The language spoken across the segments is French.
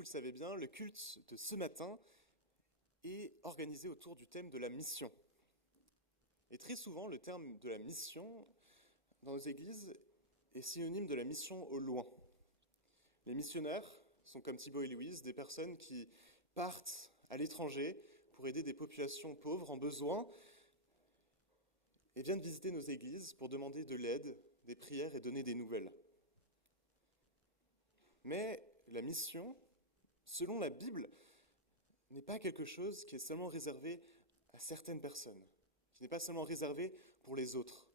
vous le savez bien, le culte de ce matin est organisé autour du thème de la mission. Et très souvent, le terme de la mission dans nos églises est synonyme de la mission au loin. Les missionnaires sont comme Thibaut et Louise, des personnes qui partent à l'étranger pour aider des populations pauvres en besoin et viennent visiter nos églises pour demander de l'aide, des prières et donner des nouvelles. Mais la mission, selon la Bible, n'est pas quelque chose qui est seulement réservé à certaines personnes, qui n'est pas seulement réservé pour les autres.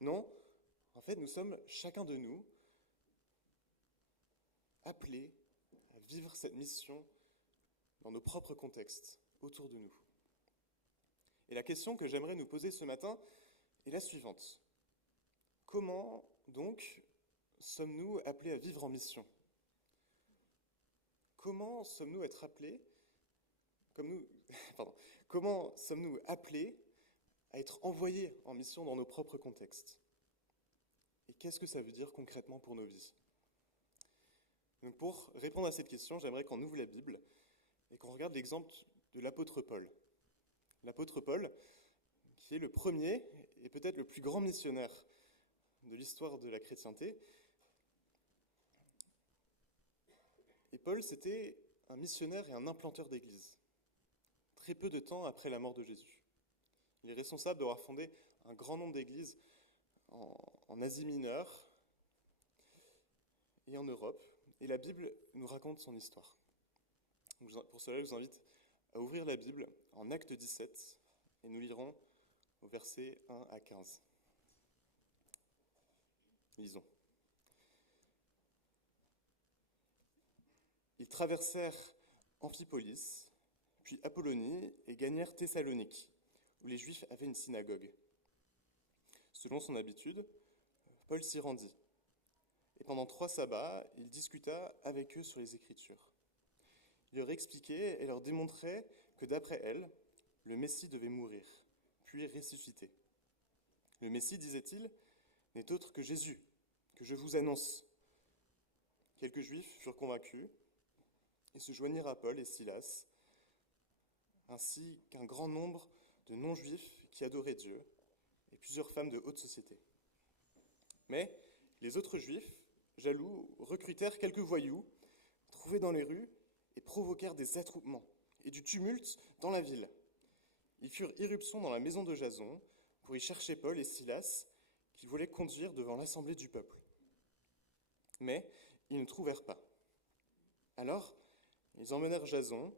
Non, en fait, nous sommes, chacun de nous, appelés à vivre cette mission dans nos propres contextes, autour de nous. Et la question que j'aimerais nous poser ce matin est la suivante. Comment, donc, sommes-nous appelés à vivre en mission ? Comment sommes-nous être appelés, comment sommes-nous appelés à être envoyés en mission dans nos propres contextes ? Et qu'est-ce que ça veut dire concrètement pour nos vies ? Donc pour répondre à cette question, j'aimerais qu'on ouvre la Bible et qu'on regarde l'exemple de l'apôtre Paul. L'apôtre Paul, qui est le premier et peut-être le plus grand missionnaire de l'histoire de la chrétienté. Et Paul, c'était un missionnaire et un implanteur d'église, très peu de temps après la mort de Jésus. Il est responsable d'avoir fondé un grand nombre d'églises en Asie mineure et en Europe. Et la Bible nous raconte son histoire. Pour cela, je vous invite à ouvrir la Bible en Actes 17 et nous lirons au verset 1 à 15. Lisons. Ils traversèrent Amphipolis, puis Apollonie et gagnèrent Thessalonique, où les Juifs avaient une synagogue. Selon son habitude, Paul s'y rendit. Et pendant 3 sabbats, il discuta avec eux sur les Écritures. Il leur expliquait et leur démontrait que d'après elles, le Messie devait mourir, puis ressusciter. Le Messie, disait-il, n'est autre que Jésus, que je vous annonce. Quelques Juifs furent convaincus et se joignirent à Paul et Silas, ainsi qu'un grand nombre de non-juifs qui adoraient Dieu et plusieurs femmes de haute société. Mais les autres juifs, jaloux, recrutèrent quelques voyous, trouvés dans les rues, et provoquèrent des attroupements et du tumulte dans la ville. Ils firent irruption dans la maison de Jason pour y chercher Paul et Silas, qu'ils voulaient conduire devant l'assemblée du peuple. Mais ils ne trouvèrent pas. Alors, ils emmenèrent Jason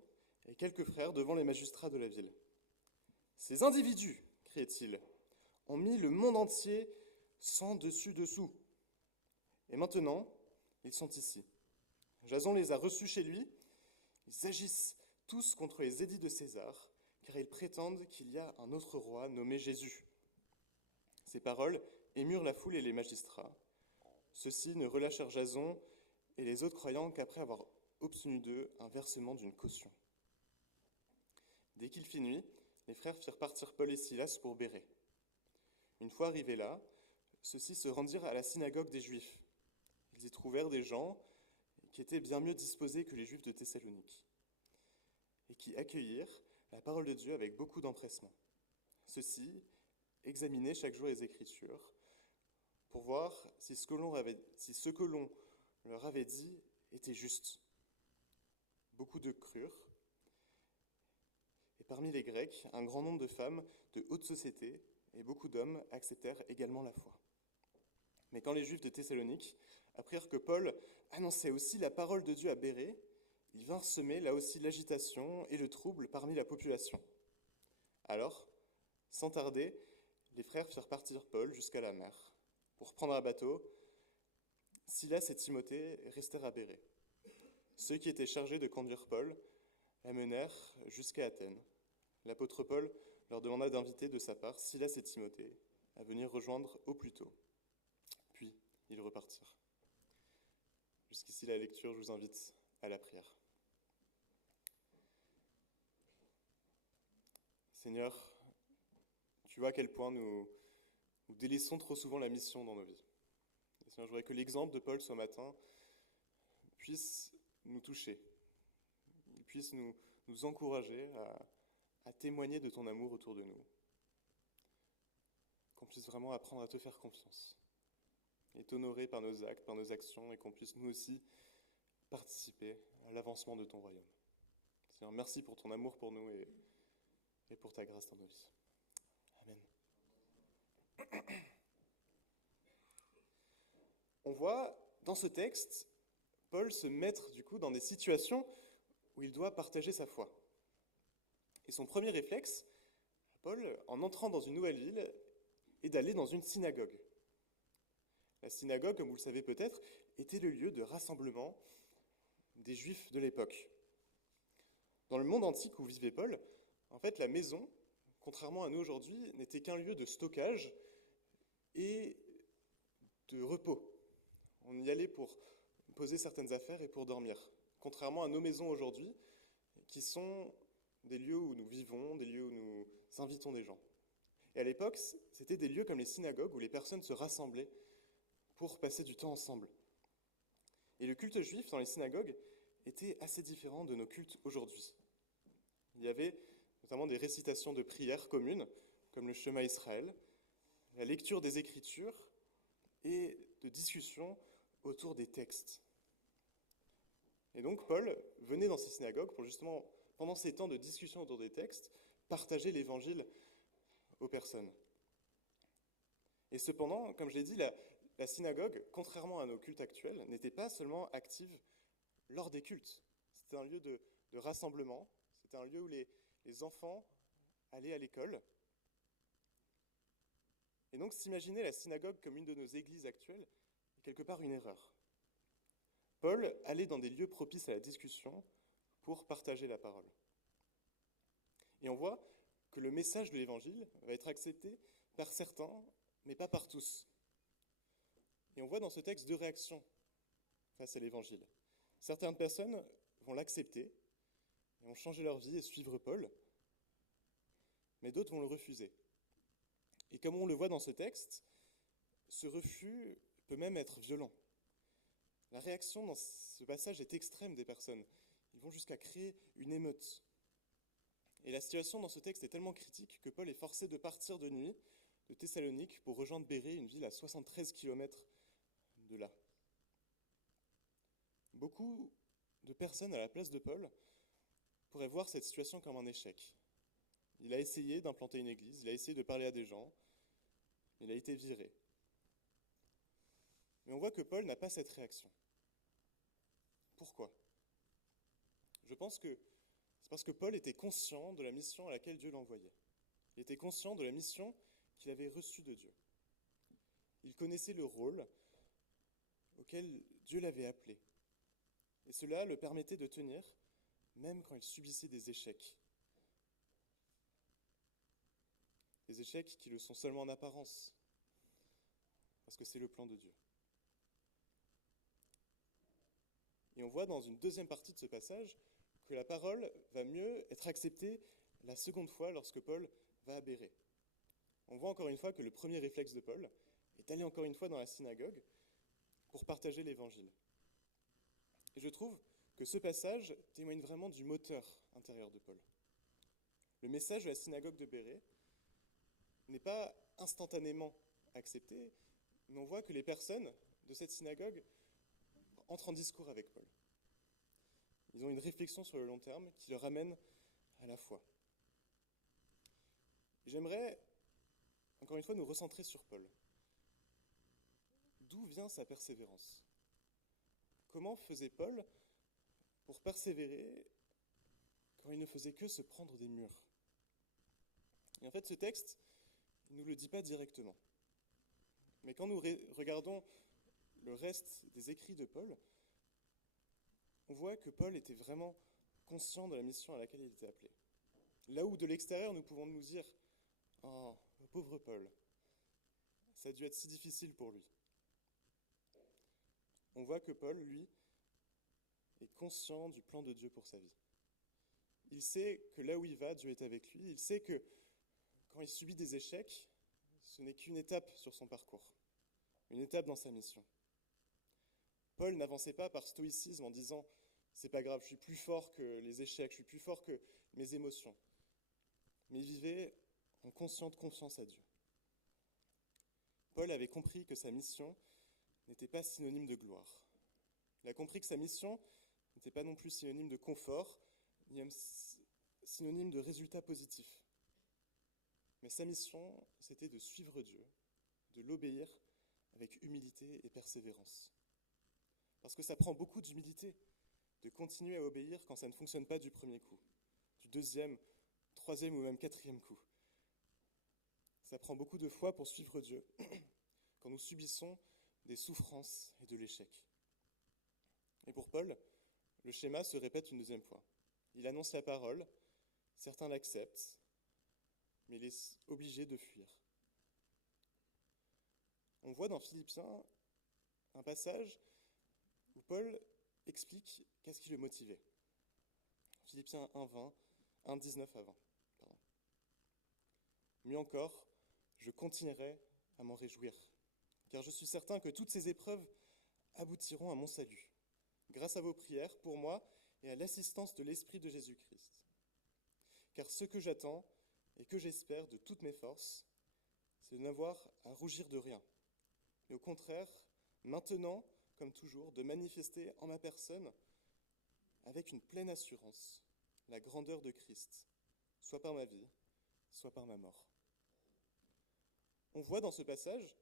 et quelques frères devant les magistrats de la ville. « Ces individus, criait-il, ont mis le monde entier sans dessus-dessous. Et maintenant, ils sont ici. Jason les a reçus chez lui. Ils agissent tous contre les édits de César, car ils prétendent qu'il y a un autre roi nommé Jésus. » Ces paroles émurent la foule et les magistrats. Ceux-ci ne relâchèrent Jason et les autres croyants qu'après avoir obtenu d'eux un versement d'une caution. Dès qu'il fit nuit, les frères firent partir Paul et Silas pour Bérée. Une fois arrivés là, ceux-ci se rendirent à la synagogue des Juifs. Ils y trouvèrent des gens qui étaient bien mieux disposés que les Juifs de Thessalonique et qui accueillirent la parole de Dieu avec beaucoup d'empressement. Ceux-ci examinaient chaque jour les Écritures pour voir si ce que l'on leur avait dit était juste. Beaucoup de crurent, et parmi les Grecs, un grand nombre de femmes de haute société et beaucoup d'hommes acceptèrent également la foi. Mais quand les Juifs de Thessalonique apprirent que Paul annonçait aussi la parole de Dieu à Bérée, ils vinrent semer là aussi l'agitation et le trouble parmi la population. Alors, sans tarder, les frères firent partir Paul jusqu'à la mer. Pour prendre un bateau, Silas et Timothée restèrent à Bérée. Ceux qui étaient chargés de conduire Paul l'amenèrent jusqu'à Athènes. L'apôtre Paul leur demanda d'inviter de sa part Silas et Timothée à venir rejoindre au plus tôt. Puis, ils repartirent. Jusqu'ici la lecture, je vous invite à la prière. Seigneur, tu vois à quel point nous délaissons trop souvent la mission dans nos vies. Et Seigneur, je voudrais que l'exemple de Paul ce matin puisse nous toucher, puisse nous encourager à témoigner de ton amour autour de nous. Qu'on puisse vraiment apprendre à te faire confiance et t'honorer par nos actes, par nos actions, et qu'on puisse nous aussi participer à l'avancement de ton royaume. Seigneur, merci pour ton amour pour nous et pour ta grâce dans nos vies. Amen. On voit dans ce texte Paul se mettre du coup dans des situations où il doit partager sa foi. Et son premier réflexe, Paul, en entrant dans une nouvelle ville, est d'aller dans une synagogue. La synagogue, comme vous le savez peut-être, était le lieu de rassemblement des Juifs de l'époque. Dans le monde antique où vivait Paul, en fait, la maison, contrairement à nous aujourd'hui, n'était qu'un lieu de stockage et de repos. On y allait pour poser certaines affaires et pour dormir. Contrairement à nos maisons aujourd'hui, qui sont des lieux où nous vivons, des lieux où nous invitons des gens. Et à l'époque, c'était des lieux comme les synagogues où les personnes se rassemblaient pour passer du temps ensemble. Et le culte juif dans les synagogues était assez différent de nos cultes aujourd'hui. Il y avait notamment des récitations de prières communes, comme le Shema Israël, la lecture des Écritures et de discussions autour des textes. Et donc Paul venait dans ces synagogues pour justement, pendant ces temps de discussion autour des textes, partager l'évangile aux personnes. Et cependant, comme je l'ai dit, la synagogue, contrairement à nos cultes actuels, n'était pas seulement active lors des cultes. C'était un lieu de rassemblement, c'était un lieu où les enfants allaient à l'école. Et donc s'imaginer la synagogue comme une de nos églises actuelles est quelque part une erreur. Paul allait dans des lieux propices à la discussion pour partager la parole. Et on voit que le message de l'Évangile va être accepté par certains, mais pas par tous. Et on voit dans ce texte deux réactions face à l'Évangile. Certaines personnes vont l'accepter, et vont changer leur vie et suivre Paul, mais d'autres vont le refuser. Et comme on le voit dans ce texte, ce refus peut même être violent. La réaction dans ce passage est extrême des personnes. Ils vont jusqu'à créer une émeute. Et la situation dans ce texte est tellement critique que Paul est forcé de partir de nuit de Thessalonique pour rejoindre Bérée, une ville à 73 km de là. Beaucoup de personnes à la place de Paul pourraient voir cette situation comme un échec. Il a essayé d'implanter une église, il a essayé de parler à des gens, il a été viré. Mais on voit que Paul n'a pas cette réaction. Pourquoi ? Je pense que c'est parce que Paul était conscient de la mission à laquelle Dieu l'envoyait. Il était conscient de la mission qu'il avait reçue de Dieu. Il connaissait le rôle auquel Dieu l'avait appelé. Et cela le permettait de tenir, même quand il subissait des échecs. Des échecs qui le sont seulement en apparence, parce que c'est le plan de Dieu. Et on voit dans une deuxième partie de ce passage que la parole va mieux être acceptée la seconde fois lorsque Paul va à Bérée. On voit encore une fois que le premier réflexe de Paul est d'aller encore une fois dans la synagogue pour partager l'évangile. Et je trouve que ce passage témoigne vraiment du moteur intérieur de Paul. Le message de la synagogue de Bérée n'est pas instantanément accepté, mais on voit que les personnes de cette synagogue entrent en discours avec Paul. Ils ont une réflexion sur le long terme qui leur amène à la foi. Et j'aimerais, encore une fois, nous recentrer sur Paul. D'où vient sa persévérance ? Comment faisait Paul pour persévérer quand il ne faisait que se prendre des murs ? Et en fait, ce texte ne nous le dit pas directement. Mais quand nous regardons le reste des écrits de Paul, on voit que Paul était vraiment conscient de la mission à laquelle il était appelé. Là où de l'extérieur, nous pouvons nous dire « Oh, le pauvre Paul, ça a dû être si difficile pour lui. » On voit que Paul, lui, est conscient du plan de Dieu pour sa vie. Il sait que là où il va, Dieu est avec lui. Il sait que quand il subit des échecs, ce n'est qu'une étape sur son parcours, une étape dans sa mission. Paul n'avançait pas par stoïcisme en disant C'est pas grave, je suis plus fort que les échecs, je suis plus fort que mes émotions. Mais il vivait en consciente confiance à Dieu. Paul avait compris que sa mission n'était pas synonyme de gloire. Il a compris que sa mission n'était pas non plus synonyme de confort, ni même synonyme de résultats positifs. Mais sa mission, c'était de suivre Dieu, de l'obéir avec humilité et persévérance. Parce que ça prend beaucoup d'humilité de continuer à obéir quand ça ne fonctionne pas du premier coup, du deuxième, troisième ou même quatrième coup. Ça prend beaucoup de foi pour suivre Dieu quand nous subissons des souffrances et de l'échec. Et pour Paul, le schéma se répète une deuxième fois. Il annonce la parole, certains l'acceptent, mais il est obligé de fuir. On voit dans Philippiens un passage où Paul explique qu'est-ce qui le motivait. Philippiens 1:20, 1:19 à 20. Pardon. Mieux encore, je continuerai à m'en réjouir, car je suis certain que toutes ces épreuves aboutiront à mon salut, grâce à vos prières pour moi et à l'assistance de l'Esprit de Jésus-Christ. Car ce que j'attends et que j'espère de toutes mes forces, c'est de n'avoir à rougir de rien, mais au contraire, maintenant, comme toujours, de manifester en ma personne, avec une pleine assurance, la grandeur de Christ, soit par ma vie, soit par ma mort. On voit dans ce passage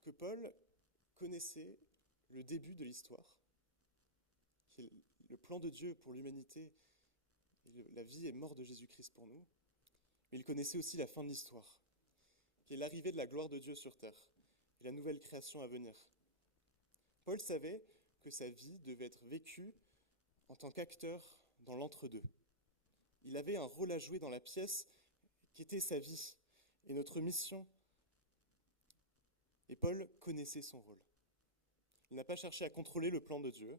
que Paul connaissait le début de l'histoire, qui est le plan de Dieu pour l'humanité, et la vie et mort de Jésus-Christ pour nous, mais il connaissait aussi la fin de l'histoire, qui est l'arrivée de la gloire de Dieu sur terre, et la nouvelle création à venir. Paul savait que sa vie devait être vécue en tant qu'acteur dans l'entre-deux. Il avait un rôle à jouer dans la pièce qui était sa vie et notre mission. Et Paul connaissait son rôle. Il n'a pas cherché à contrôler le plan de Dieu,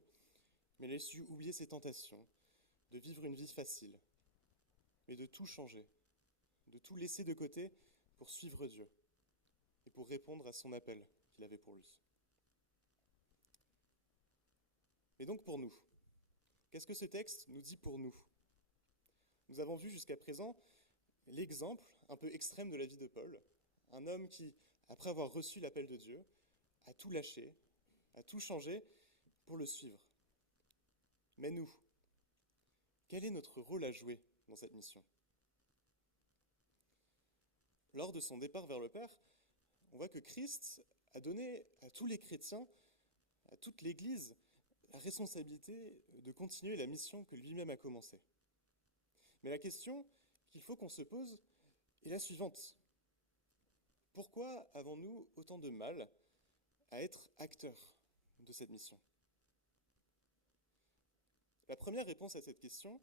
mais il a su oublier ses tentations, de vivre une vie facile, mais de tout changer, de tout laisser de côté pour suivre Dieu et pour répondre à son appel qu'il avait pour lui. Mais donc pour nous, qu'est-ce que ce texte nous dit pour nous ? Nous avons vu jusqu'à présent l'exemple un peu extrême de la vie de Paul, un homme qui, après avoir reçu l'appel de Dieu, a tout lâché, a tout changé pour le suivre. Mais nous, quel est notre rôle à jouer dans cette mission ? Lors de son départ vers le Père, on voit que Christ a donné à tous les chrétiens, à toute l'Église, la responsabilité de continuer la mission que lui-même a commencée. Mais la question qu'il faut qu'on se pose est la suivante. Pourquoi avons-nous autant de mal à être acteurs de cette mission ? La première réponse à cette question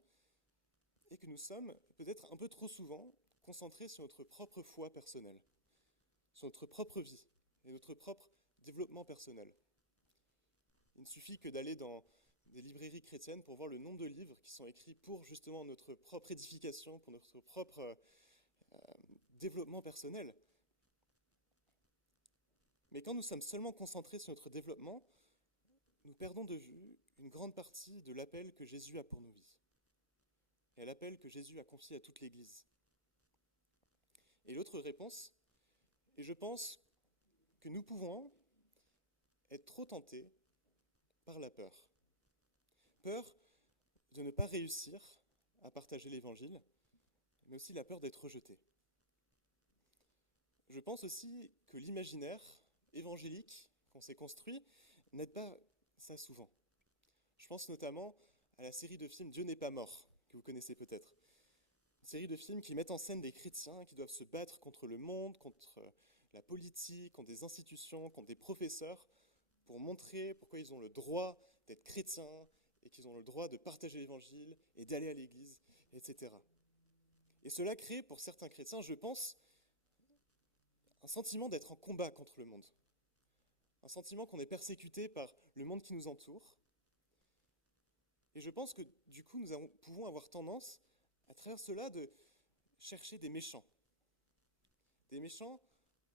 est que nous sommes peut-être un peu trop souvent concentrés sur notre propre foi personnelle, sur notre propre vie et notre propre développement personnel. Il ne suffit que d'aller dans des librairies chrétiennes pour voir le nombre de livres qui sont écrits pour justement notre propre édification, pour notre propre développement personnel. Mais quand nous sommes seulement concentrés sur notre développement, nous perdons de vue une grande partie de l'appel que Jésus a pour nos vies et à l'appel que Jésus a confié à toute l'Église. Et l'autre réponse, et je pense que nous pouvons être trop tentés par la peur. Peur de ne pas réussir à partager l'Évangile, mais aussi la peur d'être rejeté. Je pense aussi que l'imaginaire évangélique qu'on s'est construit n'aide pas ça souvent. Je pense notamment à la série de films Dieu n'est pas mort, que vous connaissez peut-être. Une série de films qui mettent en scène des chrétiens qui doivent se battre contre le monde, contre la politique, contre des institutions, contre des professeurs, pour montrer pourquoi ils ont le droit d'être chrétiens et qu'ils ont le droit de partager l'évangile et d'aller à l'église, etc. Et cela crée pour certains chrétiens, je pense, un sentiment d'être en combat contre le monde. Un sentiment qu'on est persécuté par le monde qui nous entoure. Et je pense que du coup, nous pouvons avoir tendance, à travers cela, de chercher des méchants. Des méchants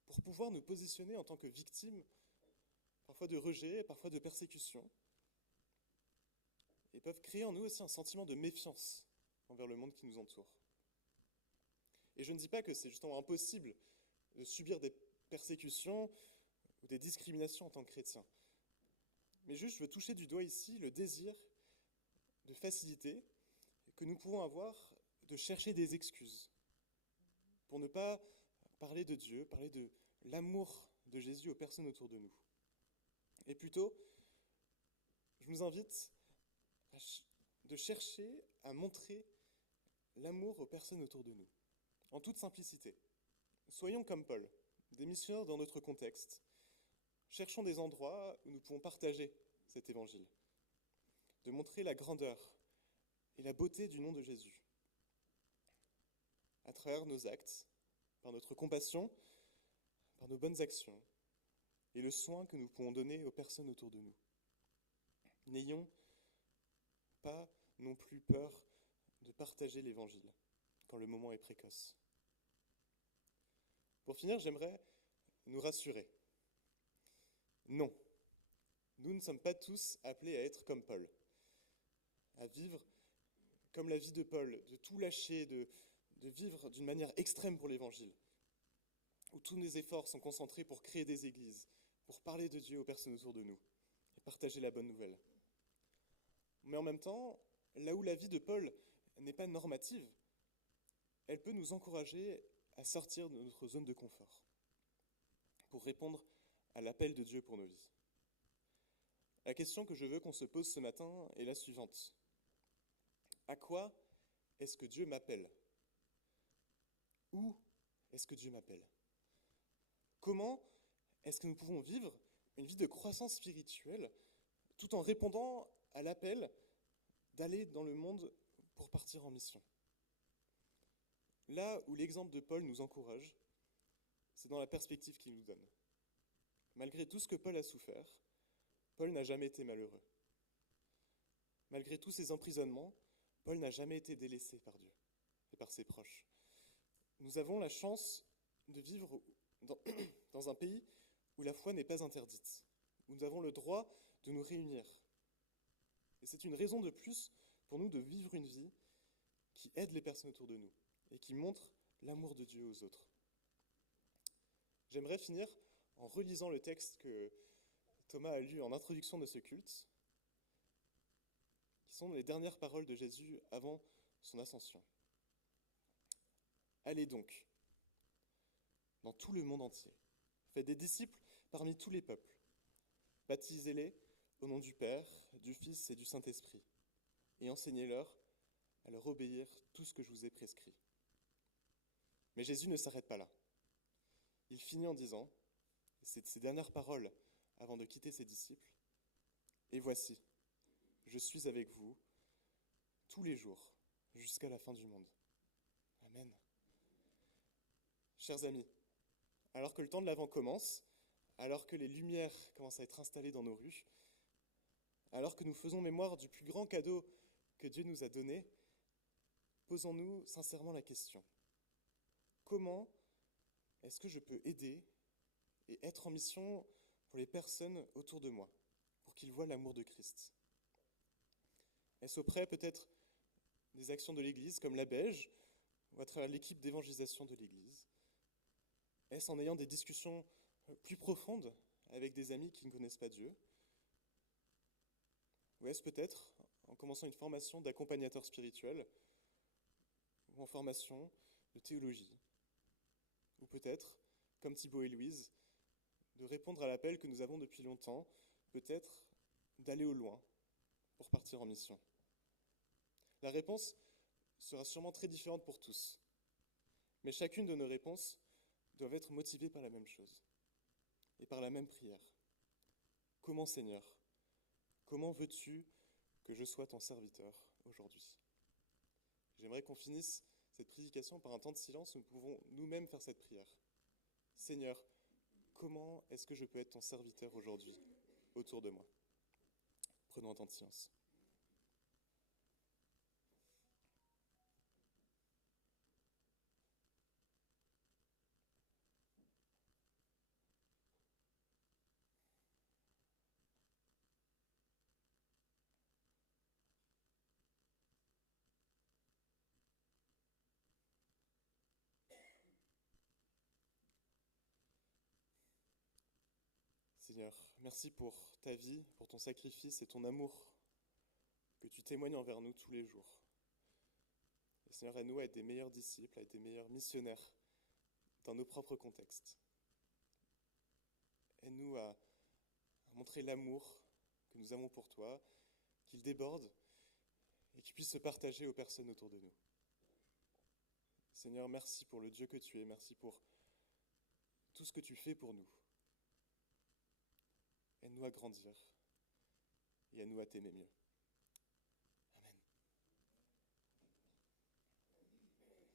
pour pouvoir nous positionner en tant que victimes, parfois de rejet, parfois de persécution. et peuvent créer en nous aussi un sentiment de méfiance envers le monde qui nous entoure. Et je ne dis pas que c'est justement impossible de subir des persécutions ou des discriminations en tant que chrétien. Mais juste, je veux toucher du doigt ici le désir de facilité que nous pouvons avoir de chercher des excuses pour ne pas parler de Dieu, parler de l'amour de Jésus aux personnes autour de nous. Et plutôt, je nous invite de chercher à montrer l'amour aux personnes autour de nous, en toute simplicité. Soyons comme Paul, des missionnaires dans notre contexte. Cherchons des endroits où nous pouvons partager cet évangile, de montrer la grandeur et la beauté du nom de Jésus, à travers nos actes, par notre compassion, par nos bonnes actions et le soin que nous pouvons donner aux personnes autour de nous. N'ayons pas non plus peur de partager l'évangile quand le moment est précoce. Pour finir, j'aimerais nous rassurer. Non, nous ne sommes pas tous appelés à être comme Paul, à vivre comme la vie de Paul, de tout lâcher, de vivre d'une manière extrême pour l'évangile, où tous nos efforts sont concentrés pour créer des églises, pour parler de Dieu aux personnes autour de nous et partager la bonne nouvelle. Mais en même temps, là où la vie de Paul n'est pas normative, elle peut nous encourager à sortir de notre zone de confort pour répondre à l'appel de Dieu pour nos vies. La question que je veux qu'on se pose ce matin est la suivante. À quoi est-ce que Dieu m'appelle ? Où est-ce que Dieu m'appelle ? Comment est-ce que nous pouvons vivre une vie de croissance spirituelle tout en répondant à l'appel d'aller dans le monde pour partir en mission ? Là où l'exemple de Paul nous encourage, c'est dans la perspective qu'il nous donne. Malgré tout ce que Paul a souffert, Paul n'a jamais été malheureux. Malgré tous ses emprisonnements, Paul n'a jamais été délaissé par Dieu et par ses proches. Nous avons la chance de vivre dans un pays où la foi n'est pas interdite, où nous avons le droit de nous réunir. Et c'est une raison de plus pour nous de vivre une vie qui aide les personnes autour de nous et qui montre l'amour de Dieu aux autres. J'aimerais finir en relisant le texte que Thomas a lu en introduction de ce culte, qui sont les dernières paroles de Jésus avant son ascension. Allez donc, dans tout le monde entier, faites des disciples parmi tous les peuples, baptisez-les au nom du Père, du Fils et du Saint-Esprit, et enseignez-leur à leur obéir tout ce que je vous ai prescrit. Mais Jésus ne s'arrête pas là. Il finit en disant, c'est ses dernières paroles avant de quitter ses disciples, « Et voici, je suis avec vous tous les jours jusqu'à la fin du monde. » Amen. Chers amis, alors que le temps de l'Avent commence, alors que les lumières commencent à être installées dans nos rues, alors que nous faisons mémoire du plus grand cadeau que Dieu nous a donné, posons-nous sincèrement la question. Comment est-ce que je peux aider et être en mission pour les personnes autour de moi, pour qu'ils voient l'amour de Christ ? Est-ce auprès peut-être des actions de l'Église comme la Beige, ou à travers l'équipe d'évangélisation de l'Église ? Est-ce en ayant des discussions plus profondes avec des amis qui ne connaissent pas Dieu ? Ou est-ce peut-être en commençant une formation d'accompagnateur spirituel, ou en formation de théologie ? Ou peut-être, comme Thibaut et Louise, de répondre à l'appel que nous avons depuis longtemps, peut-être d'aller au loin pour partir en mission. La réponse sera sûrement très différente pour tous, mais chacune de nos réponses doit être motivée par la même chose et par la même prière. Comment, Seigneur, comment veux-tu que je sois ton serviteur aujourd'hui ? J'aimerais qu'on finisse cette prédication par un temps de silence où nous pouvons nous-mêmes faire cette prière. Seigneur, comment est-ce que je peux être ton serviteur aujourd'hui autour de moi ? Prenons un temps de silence. Seigneur, merci pour ta vie, pour ton sacrifice et ton amour que tu témoignes envers nous tous les jours. Et Seigneur, aide-nous à être des meilleurs disciples, à être des meilleurs missionnaires dans nos propres contextes. Aide-nous à montrer l'amour que nous avons pour toi, qu'il déborde et qu'il puisse se partager aux personnes autour de nous. Seigneur, merci pour le Dieu que tu es, merci pour tout ce que tu fais pour nous. Aide-nous à grandir et aide-nous à t'aimer mieux.